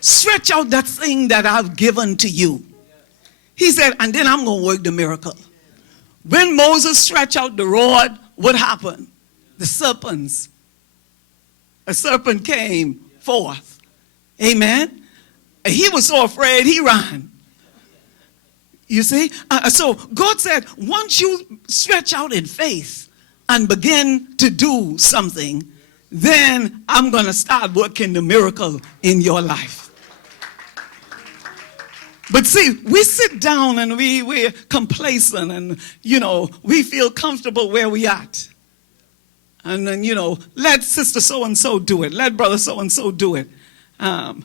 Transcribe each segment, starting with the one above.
stretch out that thing that I've given to you. He said, and then I'm going to work the miracle. When Moses stretched out the rod, what happened? The serpents. A serpent came forth. Amen. And he was so afraid, he ran. You see? So God said, once you stretch out in faith and begin to do something, then I'm going to start working the miracle in your life. But see, we sit down and we're complacent and, we feel comfortable where we at. And then, let sister so-and-so do it. Let brother so-and-so do it. And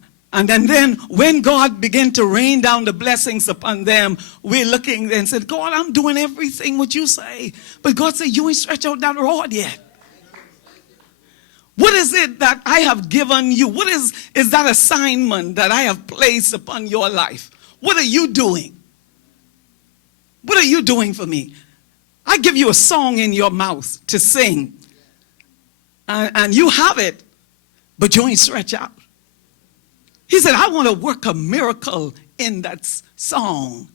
then when God began to rain down the blessings upon them, we're looking and said, God, I'm doing everything what you say. But God said, you ain't stretched out that rod yet. What is it that I have given you? What is that assignment that I have placed upon your life? What are you doing? What are you doing for me? I give you a song in your mouth to sing. And you have it, but you ain't stretch out. He said, I want to work a miracle in that song.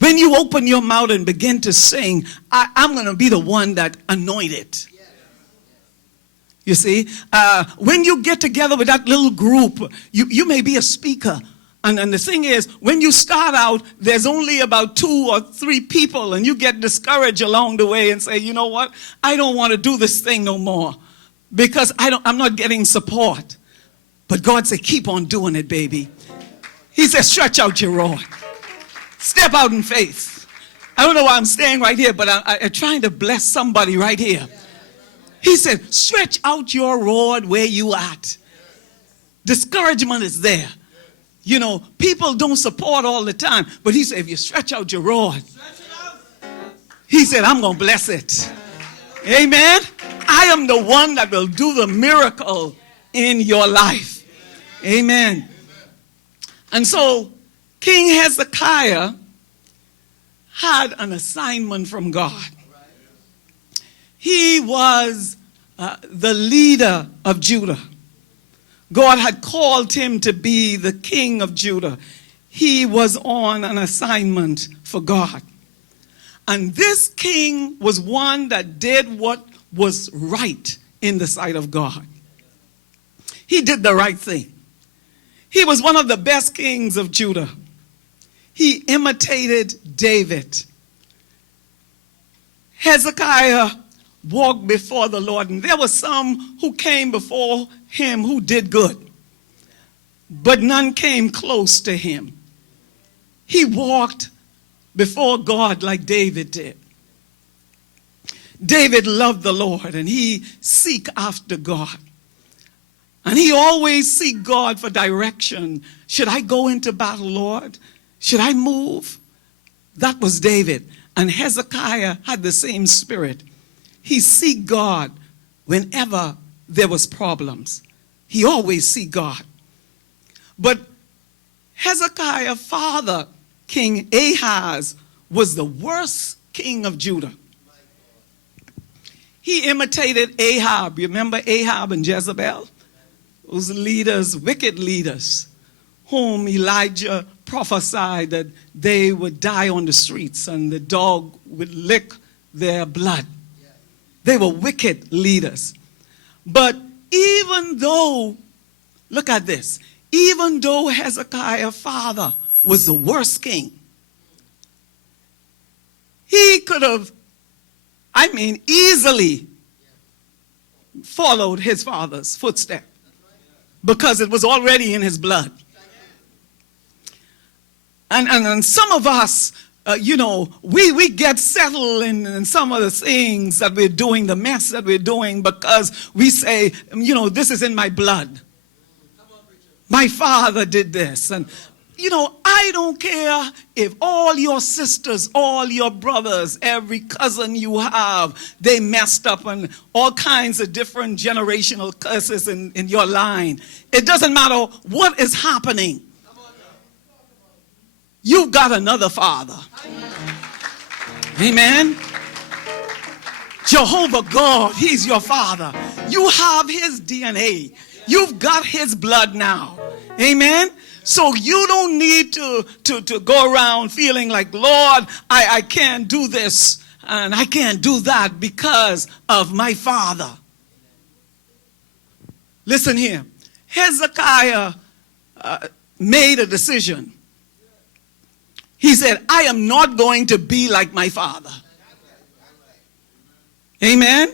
When you open your mouth and begin to sing, I'm going to be the one that anointed. You see, when you get together with that little group, you may be a speaker. And the thing is, when you start out, there's only about 2 or 3 people, and you get discouraged along the way and say, you know what? I don't want to do this thing no more because I'm not getting support. But God said, keep on doing it, baby. He said, stretch out your rod. Step out in faith. I don't know why I'm staying right here, but I'm trying to bless somebody right here. He said, stretch out your rod where you at. Discouragement is there. People don't support all the time. But he said, if you stretch out your rod, he said, I'm going to bless it. Amen. I am the one that will do the miracle in your life. Amen. And so King Hezekiah had an assignment from God. He was the leader of Judah. God had called him to be the king of Judah. He was on an assignment for God. And this king was one that did what was right in the sight of God. He did the right thing. He was one of the best kings of Judah. He imitated David. Hezekiah walked before the Lord, and there were some who came before him who did good, but none came close to him. He walked before God like David did. David loved the Lord, and he seek after God. And he always seek God for direction. Should I go into battle, Lord? Should I move? That was David. And Hezekiah had the same spirit. He seek God whenever there was problems. He always seek God. But Hezekiah's father, King Ahaz, was the worst king of Judah. He imitated Ahab. Remember Ahab and Jezebel? Those leaders, wicked leaders, whom Elijah prophesied that they would die on the streets and the dog would lick their blood. They were wicked leaders. But even though, look at this, even though Hezekiah's father was the worst king, he could have, easily followed his father's footsteps because it was already in his blood. And some of us, we get settled in some of the things that we're doing, the mess that we're doing, because we say, this is in my blood. My father did this. And, I don't care if all your sisters, all your brothers, every cousin you have, they messed up and all kinds of different generational curses in your line. It doesn't matter what is happening. You've got another father. Amen. Jehovah God, he's your father. You have his DNA. You've got his blood now. Amen. So you don't need to go around feeling like, Lord, I can't do this and I can't do that because of my father. Listen here. Hezekiah made a decision. He said, I am not going to be like my father. Amen.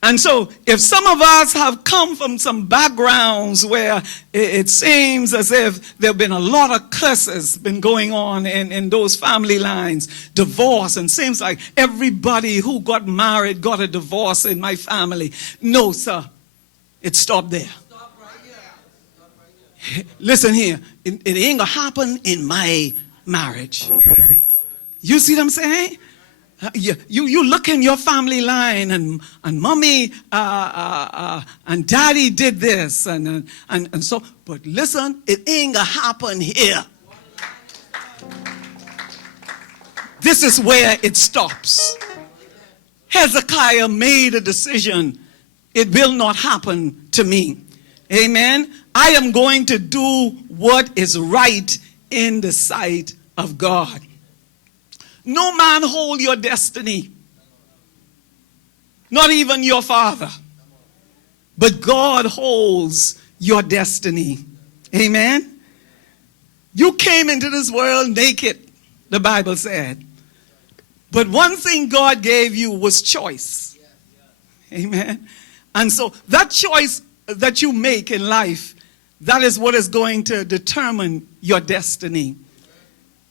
And so if some of us have come from some backgrounds where it seems as if there have been a lot of curses been going on in those family lines, divorce, and seems like everybody who got married got a divorce in my family. No, sir. It stopped there. Listen here. It ain't going to happen in my marriage. You see what I'm saying? You look in your family line and mommy and daddy did this and so, but listen, it ain't gonna happen here. This is where it stops. Hezekiah made a decision. It will not happen to me. Amen. I am going to do what is right in the sight of God. No man hold your destiny. Not even your father. But God holds your destiny. Amen. You came into this world naked, the Bible said. But one thing God gave you was choice. Amen. And so that choice that you make in life, that is what is going to determine your destiny.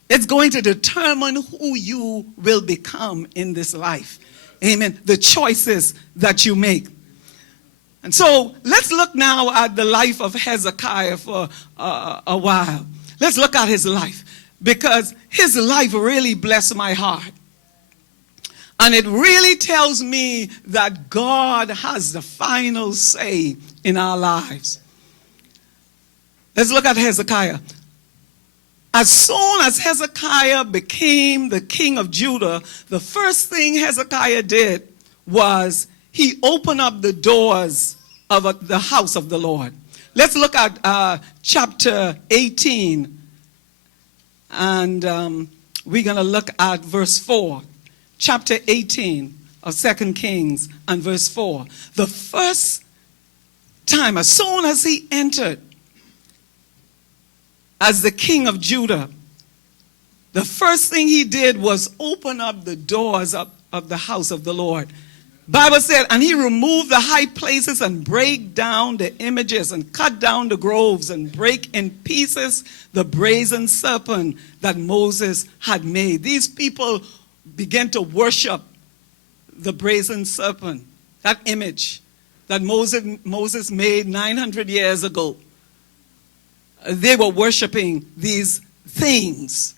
It's going to determine who you will become in this life. Amen. The choices that you make. And so let's look now at the life of Hezekiah for a while. Let's look at his life, because his life really blessed my heart. And it really tells me that God has the final say in our lives. Let's look at Hezekiah. As soon as Hezekiah became the king of Judah, the first thing Hezekiah did was he opened up the doors of the house of the Lord. Let's look at chapter 18, and we're going to look at verse 4. Chapter 18 of 2 Kings and verse 4. The first time, as soon as he entered as the king of Judah, the first thing he did was open up the doors of the house of the Lord. Bible said, and he removed the high places and break down the images and cut down the groves and break in pieces the brazen serpent that Moses had made. These people began to worship the brazen serpent, that image that Moses made 900 years ago. They were worshiping these things.